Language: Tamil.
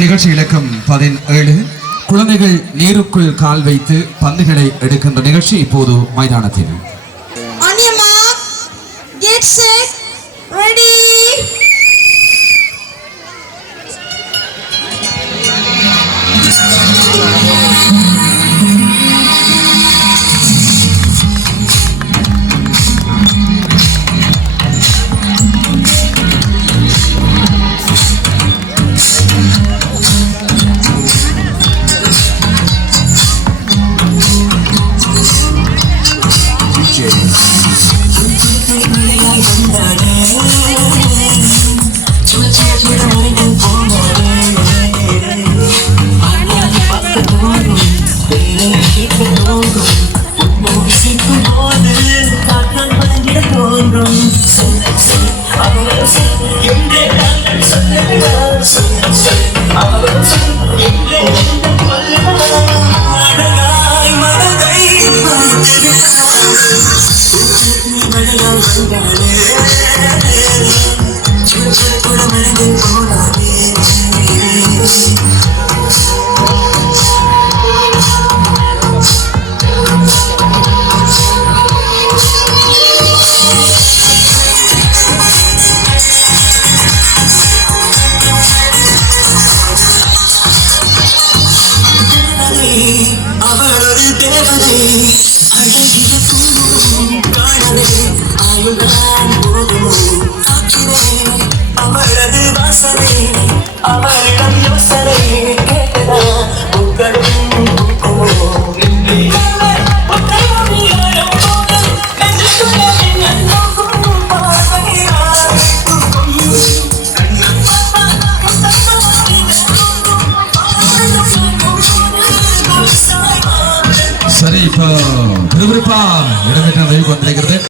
நிகழ்ச்சி இலக்கம் 17 குழந்தைகள் நீருக்குள் கால் வைத்து பந்துகளை எடுக்கின்ற நிகழ்ச்சி இப்போது மைதானத்தில். On your mark, get set, ready. சரி, இப்போ விறுவிறுப்பா இடம்பெற்ற வந்திருக்கிறது.